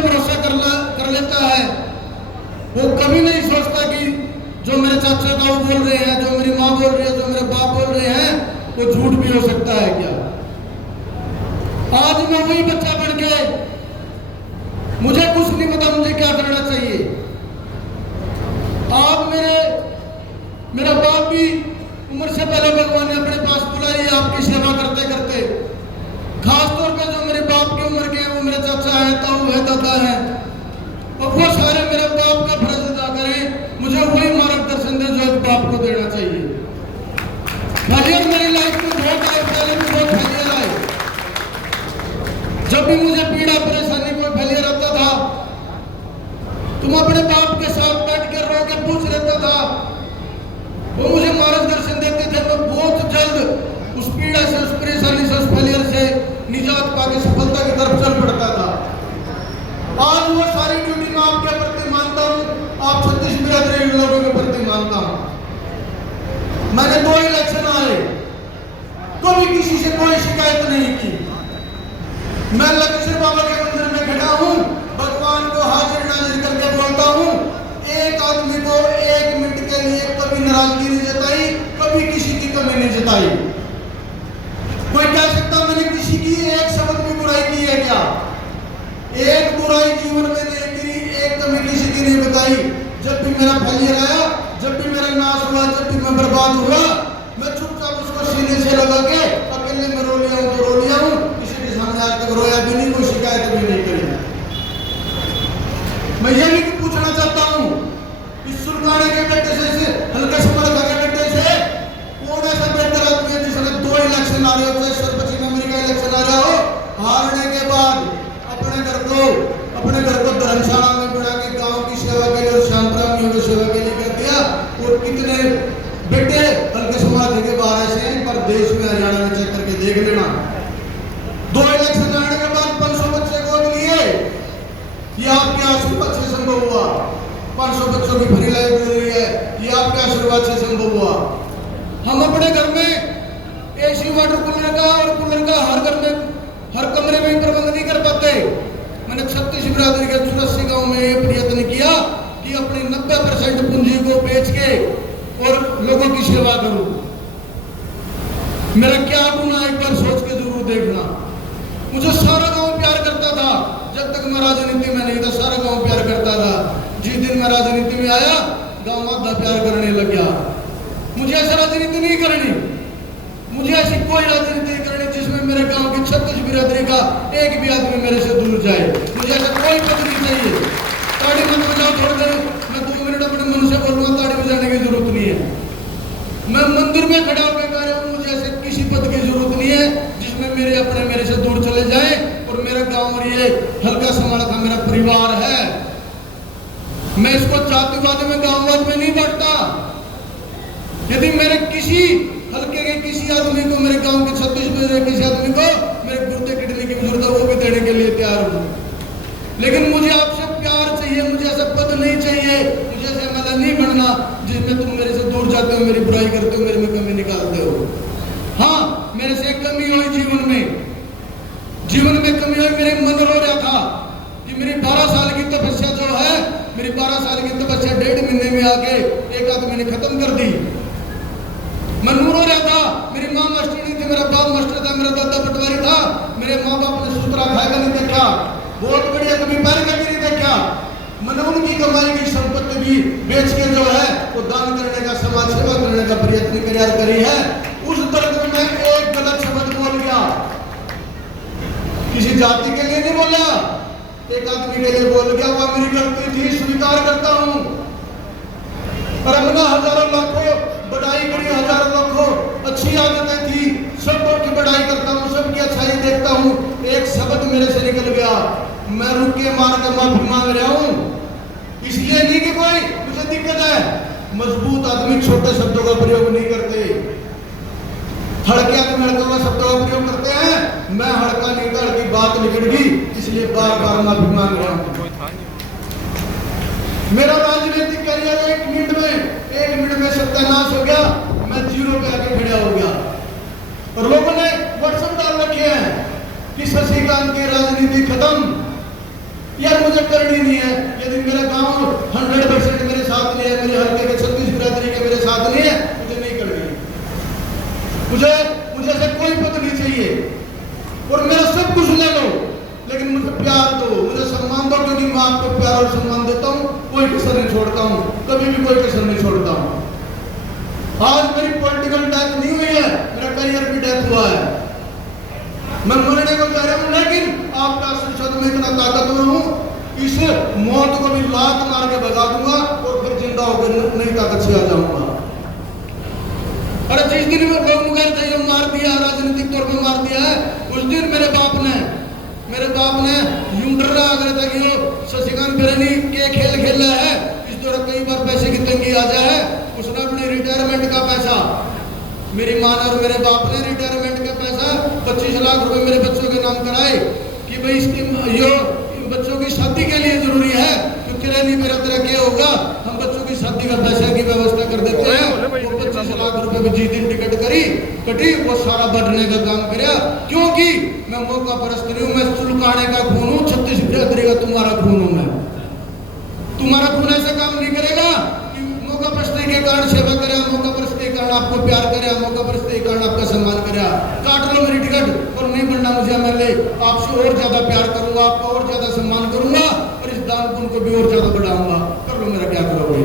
पर भरोसा कर लेता है, वो कभी नहीं सोचता कि जो मेरे चाचा ताऊ बोल रहे हैं, जो मेरी माँ बोल रही है, जो मेरे बाप बोल रहे हैं, वो झूठ भी हो सकता है क्या। आज मैं वही बच्चा बन के मुझे कुछ नहीं पता मुझे क्या करना चाहिए। आप मेरा बाप भी उम्र से पहले भगवान ने अपने पास बुलाई आपकी सेवा करते करते। खास तौर पे जो मेरे बाप की उम्र के हैं, वो मेरे चाचा है, ताऊ है, दादा है, और वो सारे मेरे बाप का फर्ज अदा करें, मुझे वही मार्गदर्शन दे जो एक बाप को देना चाहिए। फेलियर मेरी लाइफ में बहुत आए, पहले भी बहुत फेलियर आए। जब भी मुझे पीड़ा परेशानी कोई फेलियर आता था, तुम अपने बाप के साथ बैठ कर रो के पूछ लेता था, वो मुझे मार्गदर्शन देते थे। मैं बहुत जल्द उस पीड़ा से, उस परेशानी से, उस फेलियर से निजात पाके सफलता की तरफ चल पड़ता था। आज वो सारी ड्यूटी मैं आपके प्रति मानता हूँ, आप 36 बिरादरी लोगों के प्रति मानता हूँ। मैंने 2 इलेक्शन आए, कभी किसी से कोई शिकायत नहीं की। मैं लक्ष्मण बाबा के मंदिर में खड़ा हूँ, भगवान को हाजिर नाजिर करके बोलता हूँ, एक आदमी को 1 मिनट के लिए कभी नाराजगी नहीं जताई, कभी किसी की कमी नहीं जताई। कोई कह सकता मैंने किसी की एक शब्द भी बुराई की है क्या? एक बुराई जीवन में नहीं की, एक कमी किसी की नहीं बताई। जब भी मेरा फेलियर आया, जब भी मेरा नाश हुआ, जब भी मैं बर्बाद हुआ, मैं चुपचाप उसको सीने से लगा के अकेले में रो लिया हूँ, तो रो लिया हूँ। किसी के सामने आज तक रोया भी नहीं, कोई शिकायत भी नहीं करी। मैं ये भी पूछना चाहता हूँ, इस सुल्ताने के बेटे से, हल्के सुमर के बेटे से कौन ऐसा बेहतर आदमी है जिसने 2 इलेक्शन आ रहे हो, चाहे सरपंच नंबर का इलेक्शन आ रहा हो, हारने के बाद अपने घर को धर्मशाला में बढ़ा के गांव की सेवा के लिए और शांतरामियों की सेवा के लिए कर दिया। और कितने बेटे हल्के समाज के बाहर ऐसे हैं, पर देश में हरियाणा में चेक करके देख लेना। 2 इलेक्शन आने के बाद 500 बच्चे गोद लिए, ये आपके आशीर्वाद से संभव हुआ। 500 बच्चों की फ्री लाइब्रेरी है, ये आपके आशीर्वाद से संभव हुआ। हम अपने घर में एसी वाटर कूलर का और कूलर का हर घर में, हर कमरे में प्रबंध नहीं कर पाते। मैंने 36 बिरादरी के 84 गांव में ये प्रयत्न किया कि अपनी 90% पूंजी को बेच के और लोगों की सेवा करूं। मेरा क्या गुनाह, एक बार सोच के जरूर देखना। मुझे सारा गांव प्यार करता था, जब तक मैं राजनीति में नहीं था सारा गांव प्यार करता था। जिस दिन मैं राजनीति में आया, गांव आधा प्यार करने लग गया। मुझे ऐसा राजनीति नहीं करनी, मुझे ऐसी कोई राजनीति नहीं करनी जिसमें मेरे गांव की 36 बिरादरी का एक भी आदमी मेरे से दूर जाए। मुझे ऐसा कोई पद नहीं चाहिए। ताड़ी मत बजाओ थोड़ी देर, मैं 2 मिनट अपने मन से बोलूंगा, ताड़ी बजाने की जरूरत नहीं है। मैं मंदिर में खड़ा होकर कह रहा हूँ, मुझे ऐसे किसी पद की जरूरत नहीं है जिसमें मेरे से दूर चले जाए। और मेरा गांव और ये हल्का समाज का मेरा परिवार है। मैं इसको जातिवाद में, गांववाद में नहीं बांटता। यदि मेरे किसी हल्के के किसी आदमी को, मेरे गांव के 36 में किसी आदमी को मेरे गुर्दे किडनी की जरूरत है, वो भी देने के लिए तैयार हूँ। लेकिन मुझे आपसे प्यार चाहिए, मुझे ऐसा पद नहीं चाहिए, मुझे ऐसा एमएलए नहीं बनना जिसमें तुम मेरे से दूर जाते हो, मेरी बुराई करते हो, मेरे में कमी निकालते हो। हाँ, मेरे से कमी हुई जीवन में कमी हुई। मेरे मन रो रहा था कि मेरी 12 साल की तपस्या जो है, मेरी 12 साल की तपस्या 1.5 महीने में आके एक आदमी ने खत्म कर दी। मैं रो रहा था, मेरी माँ मास्टर नहीं थी, मेरा बाप मास्टर था, मेरा दादा पटवारी था, मेरे माँ बाप ने सूत्रा खाएगा नहीं देखा, बहुत बढ़िया कभी पैर का भी नहीं देखा। मैंने उनकी कमाई की संपत्ति भी बेच के जो है वो दान करने का, समाज सेवा करने का प्रयत्न करी है। उस दर्द में एक गलत शब्द बोल गया, किसी जाति के लिए नहीं बोला, एक आदमी के लिए बोल गया। वो मेरी गलती थी, स्वीकार करता हूँ। और हमने हजारों लाखों बढ़ाई करी, हजारों लाखों अच्छी आदतें थी, सबको की बढ़ाई करता हूँ, सबकी अच्छाई देखता हूँ। एक शब्द मेरे से निकल गया, मैं रुक के मार कर माफी मांग रहा हूँ। इसलिए नहीं कि कोई मुझे दिक्कत है, मजबूत आदमी छोटे शब्दों का प्रयोग नहीं करते, हड़के आदमी हड़का शब्दों का प्रयोग करते हैं। मैं हड़का नहीं था, हड़की बात निकल गई, इसलिए बार बार माफी मांग रहा हूँ। मेरा राजनीतिक करियर 1 मिनट में सत्यानाश हो गया, मैं 0 पे आके खड़ा हो गया। और लोगों ने व्हाट्सएप डाल रखे हैं कि शशिकांत की राजनीति खत्म, यार मुझे करनी नहीं है। यदि मेरा गांव 100% मेरे साथ नहीं है, मेरे हल्के के 36 बिरादरी के मेरे साथ नहीं है, मुझे नहीं करनी है। मुझे से कोई पद नहीं चाहिए और मेरा सब कुछ ले लो, लेकिन मुझे प्यार दो, मुझे सम्मान दो, क्योंकि मैं आपको प्यार और सम्मान देता हूँ, कोई कसर नहीं छोड़ता हूँ, कभी भी कोई कसर नहीं छोड़ता हूँ। आज मेरी पॉलिटिकल डेथ नहीं हुई है, मेरा करियर की डेथ हुआ है। मैं मरने को कह रहा हूँ, लेकिन आपका संसद में इतना ताकतवर हूँ, इस मौत को भी लात मार के भगा दूंगा और फिर जिंदा होकर नई ताकत से आ जाऊंगा। अरे जिस दिन में लोग मुगल थे मार दिया, राजनीतिक तौर पे मार दिया है, उस दिन मेरे बाप ने यूं डर रहा था कि शशिकांत बिरानी के खेल खेला है, इस दौरान कई बार पैसे की तंगी आ जाए, उसने अपने रिटायरमेंट का पैसा, मेरी मां और मेरे बाप ने रिटायरमेंट का पैसा 25 लाख रुपए मेरे बच्चों के नाम कराए कि भाई इसकी यो बच्चों की शादी के लिए जरूरी है, क्योंकि नहीं मेरा तरह क्या होगा, हम बच्चों की शादी का पैसे की व्यवस्था कर देते हैं। वो 25 लाख रुपए की जिस दिन टिकट कटी वो सारा बढ़ने का काम कराया, क्योंकि मैं मौका परस्त नहीं हूँ, मैं सुलगाने का खून हूँ, 36 बिरादरी का तुम्हारा खून हूँ। मैं तुम्हारा खून ऐसा काम नहीं करेगा कि मौका परस्ती के कारण सेवा करे, मौका परस्ती के कारण आपको प्यार करे, मौका परस्ती के कारण आपका सम्मान करे। काट लो मेरी टिकट और नहीं बनना मुझे एमएलए, आपसे और ज्यादा प्यार करूंगा, आपका और ज्यादा सम्मान करूंगा और इस दान पुण्य को भी और ज्यादा बढ़ाऊंगा। कर लो मेरा क्या करोगे,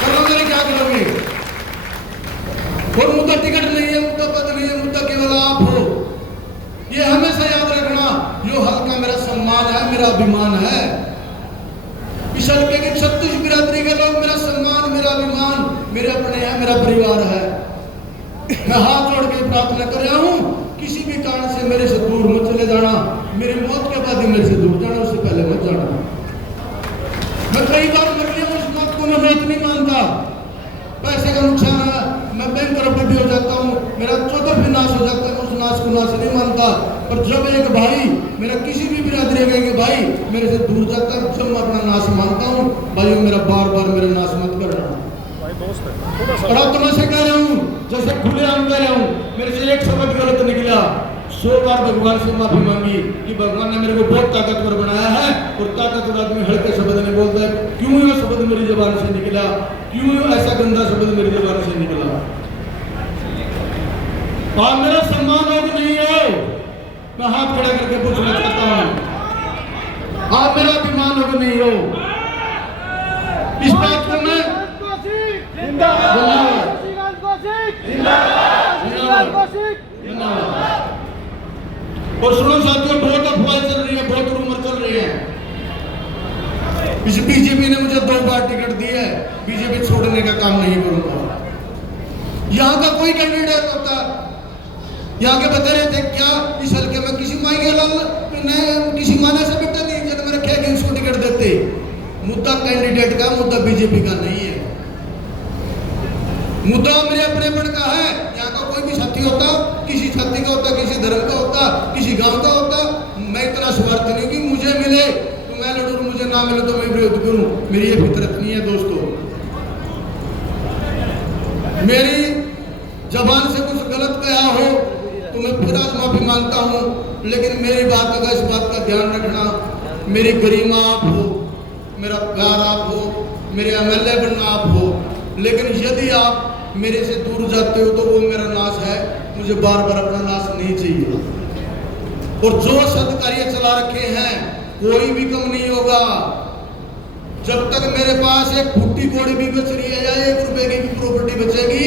कर लो मेरा क्या करोगे। और मुद्दा टिकट नहीं है, मुद्दा पद नहीं है, मुद्दा केवल आप हो। ये हमेशा याद रखना, यो हल्का मेरा सम्मान है, मेरा अभिमान है। इस हल्के की 36 बिरादरी के लोग मेरा सम्मान, मेरा अभिमान, मेरे अपने हैं, मेरा परिवार है। मैं हाथ जोड़ के प्रार्थना कर रहा हूँ, किसी भी कारण से मेरे से दूर मत चले जाना, मेरी मौत के बाद ही मेरे से दूर जाना, उससे पहले मत जाना। मैं कई बार मर गया, उस मौत को मैं मौत नहीं मानता। पैसे का नुकसान है, मैं बैंक भी हो जाता हूँ, मेरा चौधर भी नाश हो जाता है, उस नाश को नाश नहीं मानता। पर जब एक भाई मेरा किसी भी बिरादरी का एक भाई मेरे से दूर जाता है, जब मैं अपना नाश मानता हूँ, भाइयों मेरा बार बार मेरा नाश मत करना। और अब तो मैं से कह रहा हूँ, जैसे खुलेआम कह रहा हूँ, मेरे से एक शब्द गलत निकला, 100 बार भगवान से माफी मांगी कि भगवान ने मेरे को बहुत ताकतवर बनाया है, और ताकतवर आदमी हल्के शब्द नहीं बोलता है। क्यों ये शब्द मेरी जुबान से निकला, क्यों ऐसा गंदा शब्द मेरी जुबान से निकला। आप मेरा सम्मान हो कि नहीं हो, मैं हाथ खड़ा करके पूछना चाहता हूँ। आप मेरा अभिमान हो कि नहीं हो, इस बात को मैं और सुनो साथियों, बहुत अफवाह चल रही है, बहुत रूमर चल रही है। इस बीजेपी ने मुझे 2 बार टिकट दी है, बीजेपी छोड़ने का काम नहीं करूंगा। यहाँ का कोई कैंडिडेट होता, यहाँ के बता रहे थे क्या इस हल्के में किसी माई के लाल किसी माना से बेटा नहीं जब मेरे क्या कि उसको टिकट देते। मुद्दा कैंडिडेट का, मुद्दा बीजेपी का नहीं है, मुद्दा मेरे अपनेपन का है। यहाँ का कोई भी साथी होता, किसी छाती का होता, किसी धर्म का होता, किसी गांव का होता, मैं इतना स्वार्थ नहीं कि मुझे मिले तो मैं लड़ूं, मुझे ना मिले तो मैं विरोध करूं। मेरी ये फितरत नहीं है दोस्तों। मेरी जबान से कुछ गलत कहा हो तो मैं फिर आज माफी मांगता हूँ, लेकिन मेरी बात का इस बात का ध्यान रखना, मेरी गरिमा आप हो, मेरा प्यार आप हो, मेरे एमएलए बनना आप हो, लेकिन यदि आप मेरे से दूर जाते हो तो वो मेरा नाश है। मुझे बार बार अपना नाश नहीं चाहिए। और जो सत्कार्य चला रखे हैं कोई भी कम नहीं होगा। जब तक मेरे पास एक फुट्टी कोड़ी भी बच रही है या 1 रुपए की प्रॉपर्टी बचेगी,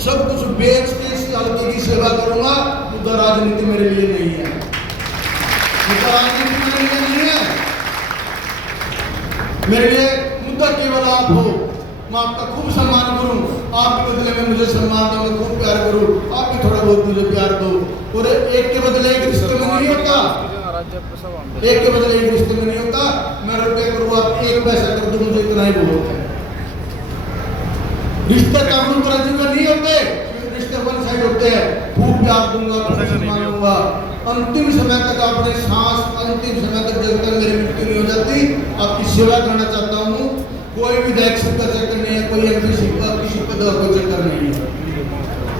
सब कुछ बेच के इस हल्के की सेवा करूंगा। मुद्दा राजनीति मेरे लिए नहीं है, मुद्दा राजनीति मेरे लिए नहीं है। मेरे लिए मुद्दा केवल आप हो। मैं आपका खूब सम्मान करूं, आपके बदले में मुझे सम्मान दो, मैं खूब प्यार करूं, आप भी थोड़ा बहुत मुझे प्यार दो। और एक के बदले एक रिश्ते में नहीं होता, एक के बदले एक रिश्ते में नहीं होता। मैं रुपये करूँ, आप 1 पैसा कर दो, मुझे इतना ही बहुत है। रिश्ते कानून तराजू में नहीं होते, रिश्ते वन साइड होते हैं। खूब प्यार दूंगा, खूब सम्मान दूंगा, अंतिम समय तक अपने सांस, अंतिम समय तक जब तक मेरी मृत्यु नहीं हो जाती, आपकी सेवा करना चाहता हूँ। कोई विधायक का चक्कर नहीं है, कोई एमपी का किसी पद का कोई चक्कर नहीं है।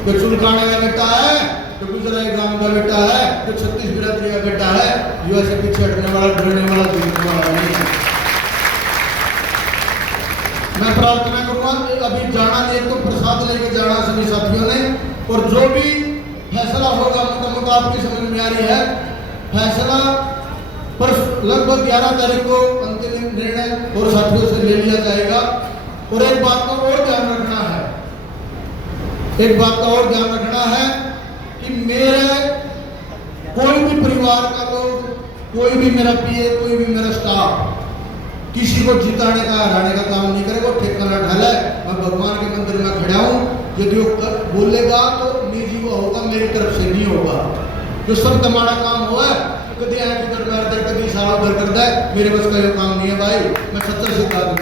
तो चुनकाने का नेता है तो गुजराई गांव का बेटा है, तो 36 बिरादरी का बेटा है, जो ऐसे पीछे हटने वाला, डरने वाला, झूठने वाला नहीं है। मैं प्रार्थना करूंगा अभी जाना नहीं, तो प्रसाद लेके जाना सभी साथियों ने, और जो भी फैसला होगा मोटा आपकी समझ में आ रही है, फैसला पर लगभग 11 तारीख को अंतिम निर्णय और साथियों से ले लिया जाएगा। और एक बात का और ध्यान रखना है, एक बात का और ध्यान रखना है कि मेरे कोई भी परिवार का लोग, कोई भी मेरा पीए, कोई भी मेरा स्टाफ किसी को जिताने का, हराने का काम नहीं करेगा। ठेका न ढाला है, मैं भगवान के मंदिर में खड़ा हूँ, यदि वो बोलेगा तो निजी वो होगा, मेरी तरफ से नहीं होगा। जो सब तुम्हारा काम हुआ है, कभी आए किधर कर दे, कभी सारा उधर करता है, मेरे बस का ये काम नहीं है भाई, मैं सच्चा सिद्धा दूँ।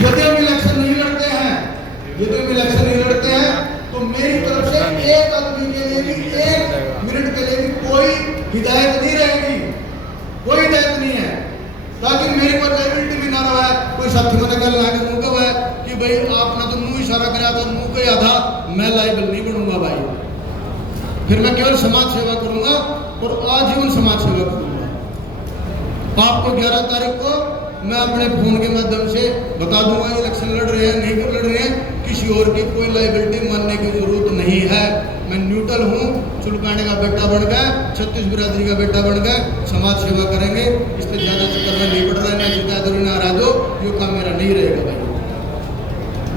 यदि हम इलेक्शन नहीं लड़ते हैं, यदि हम इलेक्शन नहीं लड़ते हैं, तो मेरी तरफ से एक आदमी के लिए भी, एक मिनट के लिए भी कोई हिदायत नहीं रहेगी, कोई हिदायत नहीं है, ताकि मेरे पर लाइबिलिटी भी ना रहा है। कोई साथी मैंने कल ला के मुंह है कि भाई आपने तो मुंह इशारा कराया था, मुंह का आधा, मैं लाइबल नहीं बनूंगा भाई, फिर मैं केवल समाज सेवा करूंगा और आजीवन समाज सेवा करूंगा। आपको 11 तारीख को मैं अपने फोन के माध्यम से बता दूंगा, इलेक्शन लड़ रहे हैं नहीं लड़ रहे हैं, किसी और की कोई लाइबिलिटी मानने की जरूरत नहीं है। मैं न्यूट्रल हूँ, चुलकाने का बेटा बन गया, 36 बिरादरी का बेटा बन गया, समाज सेवा करेंगे, इससे ज्यादा चक्कर में नहीं पड़ रहा है, ना जिता दो ना हरा दो, ये काम मेरा नहीं रहेगा भाई।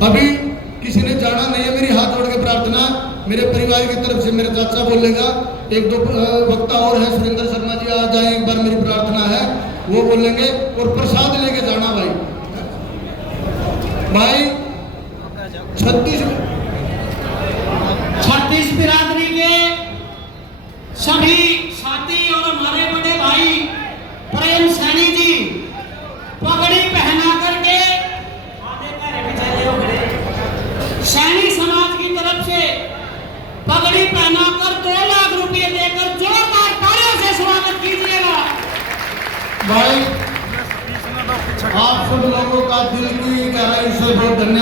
अभी किसी ने जाना नहीं है, मेरी हाथ जोड़ के प्रार्थना मेरे परिवार की तरफ से, मेरे चाचा बोलेगा, एक दो वक्ता और है, सुरेंद्र शर्मा जी आ जाए, एक बार मेरी प्रार्थना है, वो बोलेंगे, और प्रसाद लेके जाना भाई। भाई 36 बिरादरी के सभी साथी और हमारे बड़े भाई प्रेम सैनी जी पगड़ी पहना करके सैनी समाज की तरफ से पगड़ी पहनाकर 2 लाख रुपए देकर जोरदार तालियों से स्वागत कीजिएगा। भाई आप सब लोगों का दिल की गहराई से बहुत धन्यवाद।